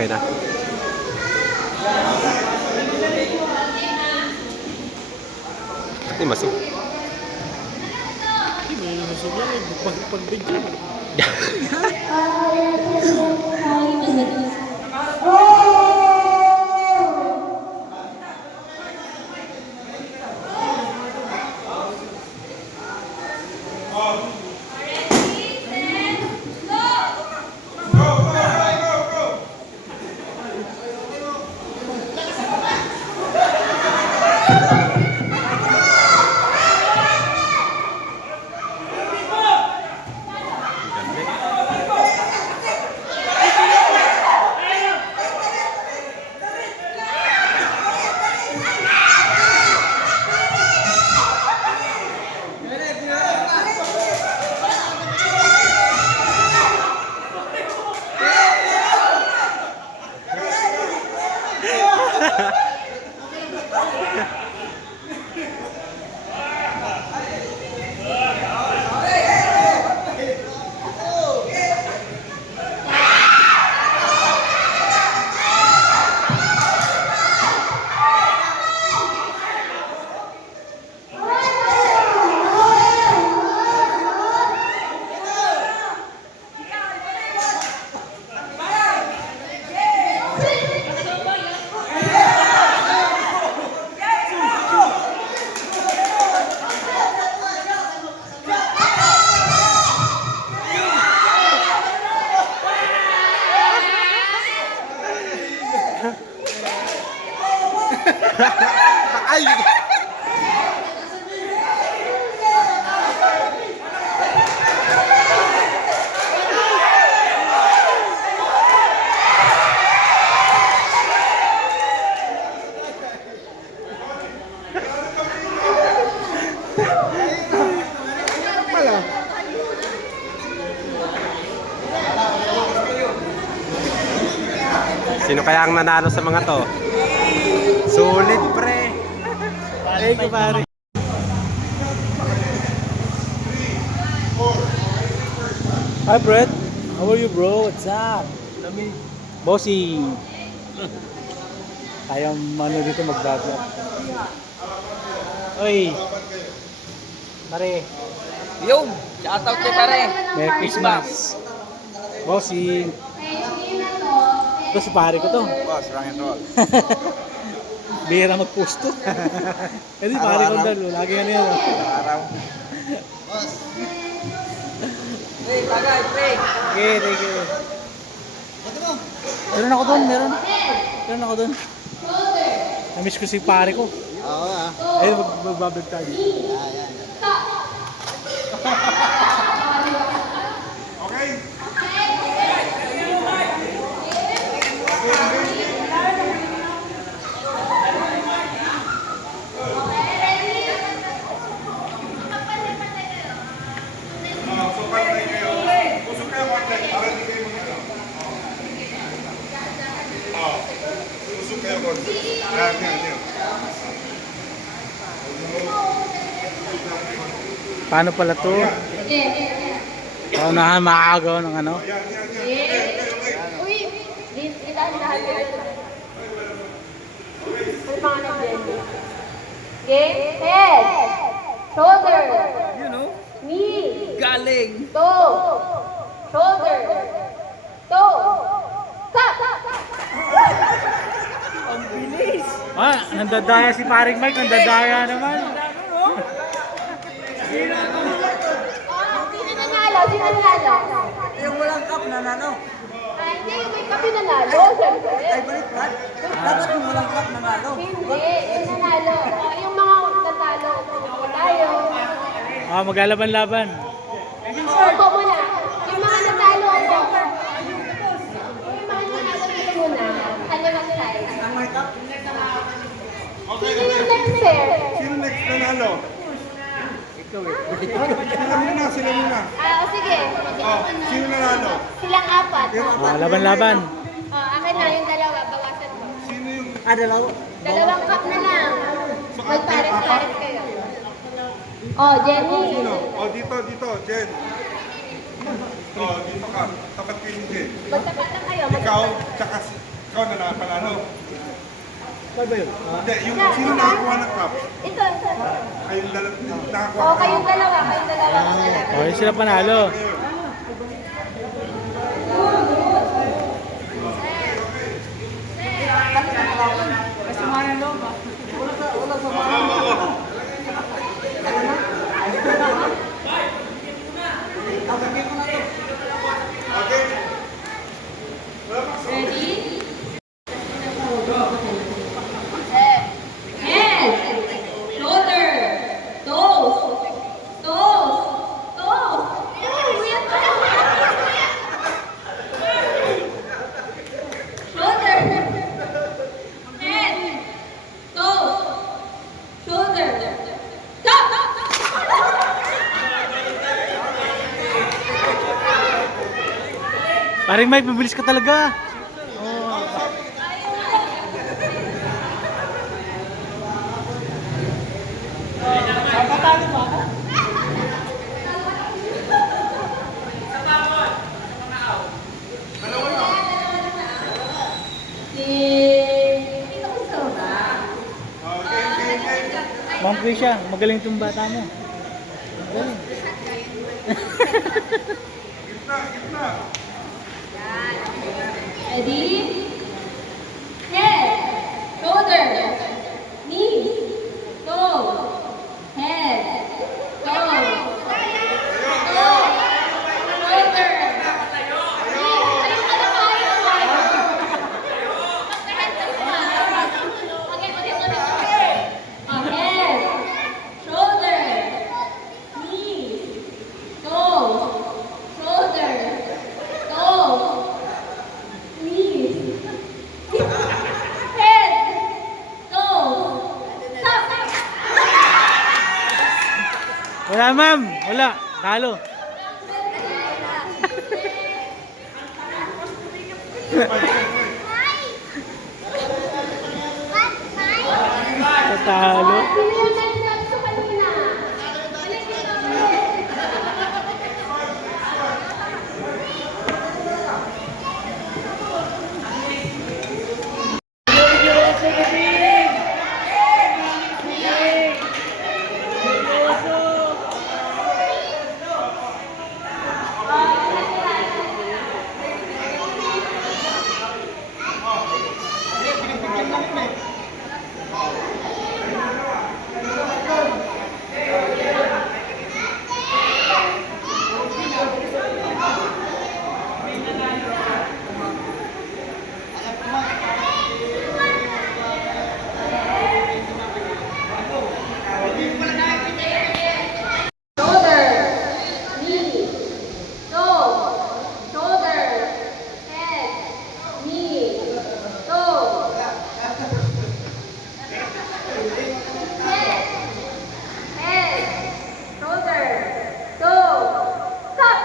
Okay na. Hindi masuk. Hindi mo yung masuk lang eh. Pag-video. Ay! Sino kaya ang nanalo sa mga to? Sulit, pre! Ay, kumari. Hi, Brett. How are you, bro? What's up? Bossy. Kaya ano dito mag-vlog. Oy. Pare. Yung, shoutout kay pare. Merry Christmas. Bossy. Ito si pare ko to. Boss, rock and roll. Bihira mag-post to. Eh di pare ko dalo. Lagi yan yan. Araw. Boss. Hey, tagay, pre. Okay, thank you. Meron ako doon, meron. Meron ako doon. Na-miss ko si pare ko. Oo ah. Ayun, magbabag tayo. Paano pala to? Paunahan maagaw ng ano? Uy, kita lahat yan. Ano pangalan dyan? Game, head, shoulder, You know? knee, Galing. toe, shoulder, toe, tap! Ang bilis. Ah, nandadaya si paring Mike, nandadaya naman. Sino nanalo? Sino nanalo? Yung walang cup na nano. Ay, hindi, may kape nanalo, siyempre. Ay, baliktad. Dapat yung walang cup na nano. Hindi, yung nanalo. Yung mga natalo, tayo. Ah, maglalaban-laban. Opo muna. Yung mga natalo ako. Yung mga natalo dito muna. Ano ba slide? Ang may cup. Sino yung next pair? Sino next nanalo? Ikaw eh. Sila muna. Ah, sige. Sino nanalo? Silang apat. Ah, laban-laban. Akin na yung dalawa. Bawasan mo. Sino yung... Ah, dalawa. Dalawang cup na lang. Magpares-pares kayo. Oh, Jenny. Sino? O, dito, Jen. O, dito ka. Tapat kayo ni Jen. Magtapatan kayo. Ikaw, Magtapatan. tsaka ikaw na nakapanalo. Ano ba yun? Hindi, yung sino nakakuha ng cup? Ito. Kayong dalawa nakakuha Oh, ng cup. kayong dalawa. Kayong dalawa. Oh, yun sila panalo. Kasi manalo ba? Wala sa manalo. Ready? Head, shoulder, toes, toes, toes. Shoulder, head, toes, shoulder, stop. Paring Mike, mabilis ka talaga. Monkey siya. Magaling itong bata mo. Magaling. Ready? Head, shoulder, knee, toe, head, toe, toe, shoulder. Ayun ka na ba? Okay, ulit. Head, shoulder, knee, toe, shoulder, toe, knee, head, toe, stop. Wala ma'am. Wala. Talo. Talo. Sino yung nagsabi sa kanina? Nakikita mo? Shoulder, knee, toe, shoulder, head, knee, toe, head, shoulder, toe, stop.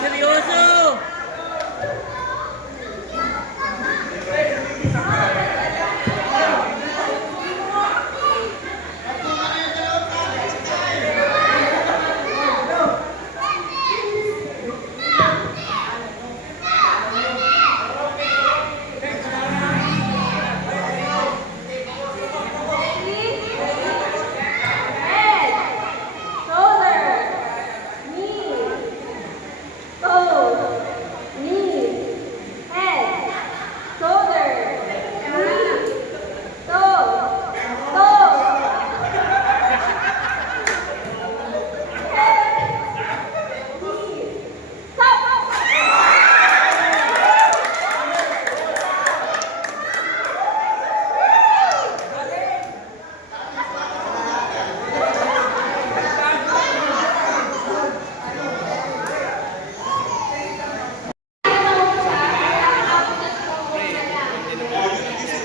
Seryoso! Head, shoulder, knee, toe, knee, head, shoulder, knee, toe, toe. Head, knee, stop.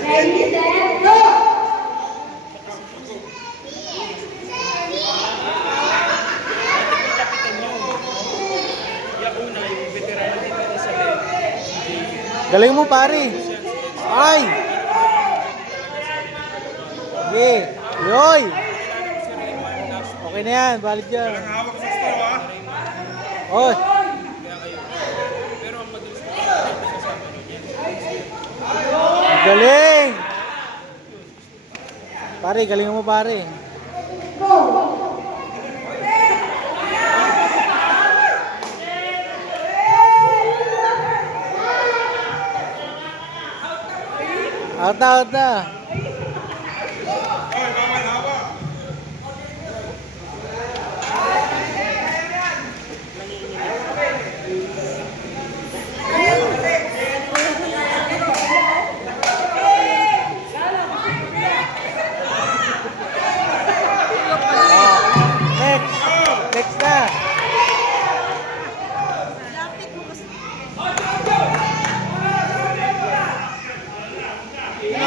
Ready, set, go! Galing mo pare. Ay! Sige. Yoy! Okay na yan, valid yan. Walang hawak sa straw ah. Oy! Ang galing! Pare, galing mo pare. Out na, out na. Oy, bawal hawak. Next! Next na!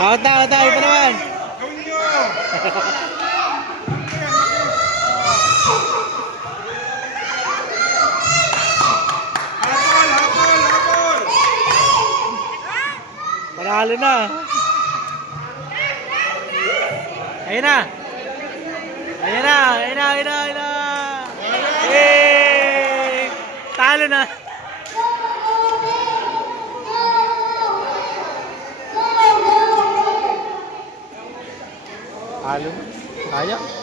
Out na, out na. Iba naman. Gawin nyo. Habol, habol, habol. Panalo na. Ayun na. Ayun na, ayun na, ayun na, ayun na. Yay! Talo na. Talo. Sayang.